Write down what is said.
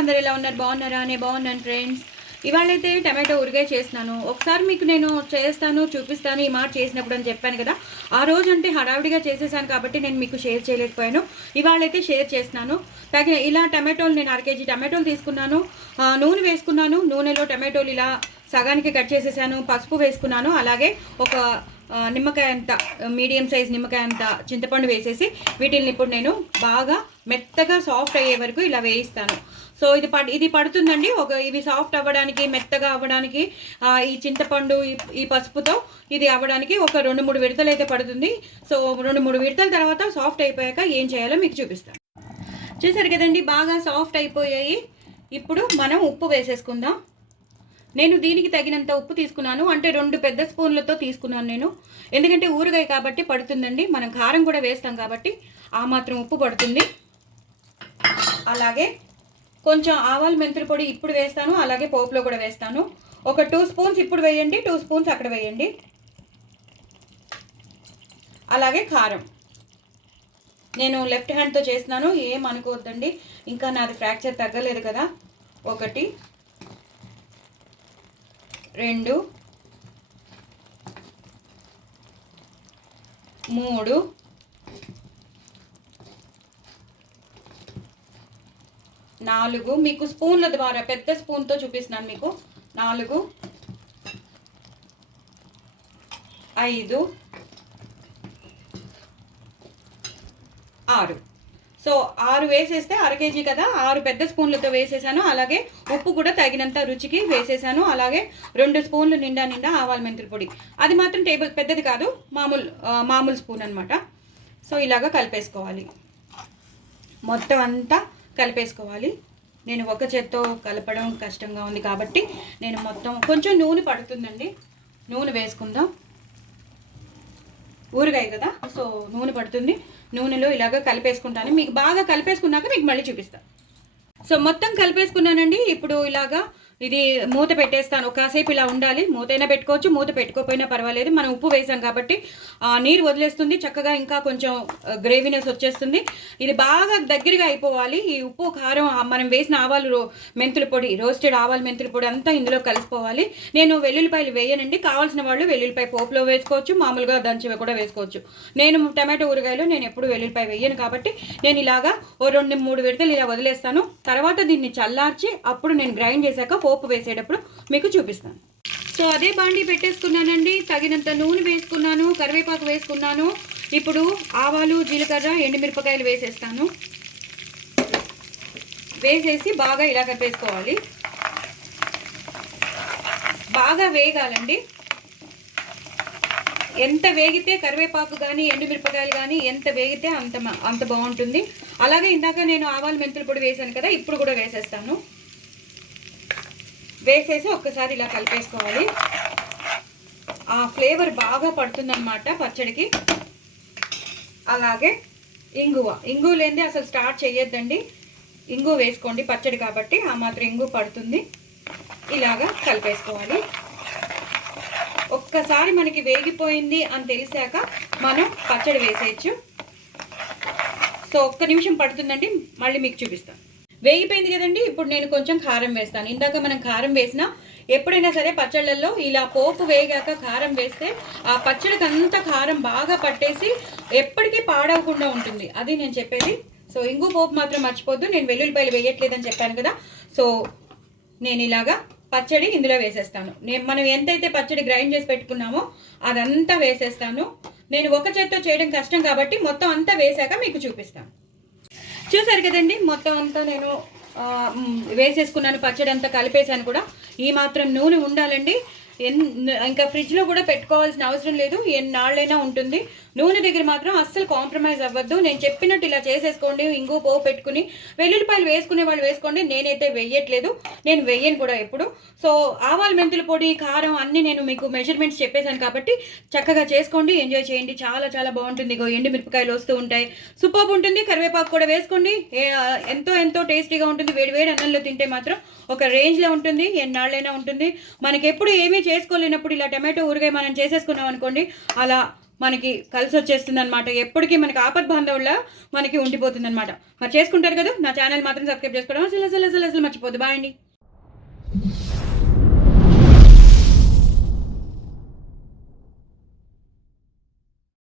అందరూ ఎలా ఉన్నారు? బాగున్నారా? నేను బాగున్నాను ఫ్రెండ్స్. ఇవాళైతే టమాటో ఊరగాయ చేస్తున్నాను. ఒకసారి మీకు నేను చేస్తాను, చూపిస్తాను ఈ మాట చేసినప్పుడు అని చెప్పాను కదా. ఆ రోజు అంటే హడావిడిగా చేసేసాను కాబట్టి నేను మీకు షేర్ చేయలేకపోయాను. ఇవాళైతే షేర్ చేస్తున్నాను. ఇలా టమాటోలు నేను 1/2 కేజీ టమాటోలు తీసుకున్నాను. నూనె వేసుకున్నాను. నూనెలో టమాటోలు ఇలా సగానికి కట్ చేసేసాను. పసుపు వేసుకున్నాను. అలాగే ఒక నిమ్మకాయ అంత మీడియం సైజ్ నిమ్మకాయ అంత చింతపండు వేసేసి వీటిని ఇప్పుడు నేను బాగా మెత్తగా సాఫ్ట్ అయ్యే వరకు ఇలా వేయిస్తాను. సో ఇది పడుతుందండి. ఇవి సాఫ్ట్ అవ్వడానికి, మెత్తగా అవ్వడానికి, ఈ చింతపండు ఈ పసుపుతో ఇది అవ్వడానికి ఒక 2-3 విడతలు అయితే పడుతుంది. సో 2-3 విడతల తర్వాత సాఫ్ట్ అయిపోయాక ఏం చేయాలో మీకు చూపిస్తాను. చూసారు కదండి, బాగా సాఫ్ట్ అయిపోయాయి. ఇప్పుడు మనం ఉప్పు వేసేసుకుందాం. నేను దీనికి తగినంత ఉప్పు తీసుకున్నాను. అంటే 2 పెద్ద స్పూన్లతో తీసుకున్నాను నేను. ఎందుకంటే ఊరగాయ కాబట్టి పడుతుందండి. మనం కారం కూడా వేస్తాం కాబట్టి ఆ మాత్రం ఉప్పు పడుతుంది. అలాగే కొంచెం ఆవాల మెంతుల పొడి ఇప్పుడు వేస్తాను. అలాగే పోపులో కూడా వేస్తాను. ఒక 2 స్పూన్స్ ఇప్పుడు వేయండి, 2 స్పూన్స్ అక్కడ వేయండి. అలాగే కారం నేను లెఫ్ట్ హ్యాండ్తో చేస్తున్నాను, ఏం అనుకోవద్దండి. ఇంకా నాది ఫ్రాక్చర్ తగ్గలేదు కదా. 1 2 3 4 మీకు స్పూన్ల ద్వారా పెద్ద స్పూన్తో చూపిస్తున్నాను మీకు. 4 5 6. సో 6 వేసేస్తే 1/2 కేజీ కదా, 6 పెద్ద స్పూన్లతో వేసేసాను. అలాగే ఉప్పు కూడా తగినంత రుచికి వేసేసాను. అలాగే 2 స్పూన్లు నిండా ఆవాల మెంతుల పొడి. అది మాత్రం టేబుల్ పెద్దది కాదు, మామూలు స్పూన్ అనమాట. సో ఇలాగా కలిపేసుకోవాలి. మొత్తం అంతా కలిపేసుకోవాలి. నేను ఒక చేత్తో కలపడం కష్టంగా ఉంది కాబట్టి నేను మొత్తం కొంచెం నూనె పడుతుందండి. నూనె వేసుకుందాం. ఊరగాయ కదా, సో నూనె పడుతుంది. నూనెలో ఇలాగ కలిపేసుకుంటాను. మీకు బాగా కలిపేసుకున్నాక మీకు మళ్ళీ చూపిస్తాను. సో మొత్తం కలిపేసుకున్నానండి. ఇప్పుడు ఇలాగా ఇది మూత పెట్టేస్తాను. కాసేపు ఇలా ఉండాలి. మూత అయినా పెట్టుకోవచ్చు, మూత పెట్టుకోకపోయినా పర్వాలేదు. మనం ఉప్పు వేసాం కాబట్టి నీరు వదిలేస్తుంది చక్కగా. ఇంకా కొంచెం గ్రేవీనెస్ వచ్చేస్తుంది. ఇది బాగా దగ్గరగా అయిపోవాలి. ఈ ఉప్పు కారం మనం వేసిన మెంతుల పొడి, రోస్టెడ్ ఆవాల మెంతుల పొడి అంతా ఇందులో కలిసిపోవాలి. నేను వెల్లుల్లిపాయలు వేయనండి. కావాల్సిన వాళ్ళు వెల్లుల్లిపాయ పోపులో వేసుకోవచ్చు, మామూలుగా దంచివి కూడా వేసుకోవచ్చు. నేను టమాటో ఊరగాయలో నేను ఎప్పుడు వెల్లుల్లిపాయ వేయను కాబట్టి నేను ఇలాగా 2-3 విడతలు ఇలా వదిలేస్తాను. తర్వాత దీన్ని చల్లార్చి అప్పుడు నేను గ్రైండ్ చేశాక పోపు వేసేటప్పుడు మీకు చూపిస్తాను. సో అదే బాండీ పెట్టేసుకున్నానండి. తగినంత నూనె వేసుకున్నాను, కరివేపాకు వేసుకున్నాను. ఇప్పుడు ఆవాలు, జీలకర్ర, ఎండుమిరపకాయలు వేసేస్తాను. వేసేసి బాగా ఇలా కలిపేసుకోవాలి. బాగా వేగాలండి. ఎంత వేగితే కరివేపాకు కానీ ఎండుమిరపకాయలు కానీ ఎంత వేగితే అంత బాగుంటుంది. అలాగే ఇందాక నేను ఆవాల మెంతుల పొడి వేసాను కదా, ఇప్పుడు కూడా వేసేస్తాను. వేసేసి ఒక్కసారి ఇలా కలిపేసుకోవాలి. ఆ ఫ్లేవర్ బాగా పడుతుందన్నమాట పచ్చడికి. అలాగే ఇంగువ లేనిదే అసలు స్టార్ట్ చేయొద్దండి. ఇంగువ వేసుకోండి పచ్చడి కాబట్టి, ఆ మాత్రం ఇంగువ పడుతుంది. ఇలాగా కలిపేసుకోవాలి. ఒక్కసారి మనకి వేగిపోయింది అని తెలిసాక మనం పచ్చడి వేసేయచ్చు. సో 1 నిమిషం పడుతుందండి, మళ్ళీ మీకు చూపిస్తాను. వేగిపోయింది కదండి. ఇప్పుడు నేను కొంచెం కారం వేస్తాను. ఇందాక మనం కారం వేసిన ఎప్పుడైనా సరే పచ్చళ్ళల్లో ఇలా పోపు వేగాక కారం వేస్తే ఆ పచ్చడికి అంతా కారం బాగా పట్టేసి ఎప్పటికీ పాడవకుండా ఉంటుంది. అది నేను చెప్పేది. సో ఇంగు పోపు మాత్రం మర్చిపోద్దు. నేను వెల్లుల్లిపాయలు వేయట్లేదని చెప్పాను కదా. సో నేను ఇలాగా పచ్చడి ఇందులో వేసేస్తాను. మనం ఎంతైతే పచ్చడి గ్రైండ్ చేసి పెట్టుకున్నామో అదంతా వేసేస్తాను. నేను ఒక చేత్తో చేయడం కష్టం కాబట్టి మొత్తం అంతా వేసాక మీకు చూపిస్తాను. చూసారు కదండి, మొత్తం అంతా నేను వేసేసుకున్నాను. పచ్చడి అంతా కలిపేసాను కూడా. ఈ మాత్రం నూనె ఉండాలండి. ఇంకా ఫ్రిడ్జ్లో కూడా పెట్టుకోవాల్సిన అవసరం లేదు, ఎన్నాళ్ళైనా ఉంటుంది. నూనె దగ్గర మాత్రం అస్సలు కాంప్రమైజ్ అవ్వద్దు. నేను చెప్పినట్టు ఇలా చేసేసుకోండి. ఇంకో పోపు పెట్టుకుని వెల్లుల్లిపాయలు వేసుకునే వాళ్ళు వేసుకోండి. నేనైతే వేయట్లేదు, నేను వేయను కూడా ఎప్పుడు. సో ఆవాల మెంతుల పొడి, కారం అన్నీ నేను మీకు మెజర్మెంట్స్ చెప్పేశాను కాబట్టి చక్కగా చేసుకోండి, ఎంజాయ్ చేయండి. చాలా చాలా బాగుంటుంది. ఎండు మిరపకాయలు వస్తూ ఉంటాయి, సూపర్ ఉంటుంది. కరివేపాకు కూడా వేసుకోండి, ఎంతో టేస్టీగా ఉంటుంది. వేడి అన్నంలో తింటే మాత్రం ఒక రేంజ్లో ఉంటుంది, ఎన్నాళ్ళైనా ఉంటుంది. మనకి ఎప్పుడు ఏమీ చేసుకోలేనప్పుడు ఇలా టమాటో ఊరగాయ మనం చేసేసుకున్నాం అనుకోండి, అలా మనకి కలిసి వచ్చేస్తుంది అనమాట. ఎప్పటికీ మనకి ఆపద్ బాంధవుల్లో మనకి ఉండిపోతుంది అనమాట. మరి చేసుకుంటారు కదా, నా ఛానల్ మాత్రం సబ్స్క్రైబ్ చేసుకోవడం అసలు అసలు అసలు అసలు మర్చిపోద్దు. బాయ్ అండి.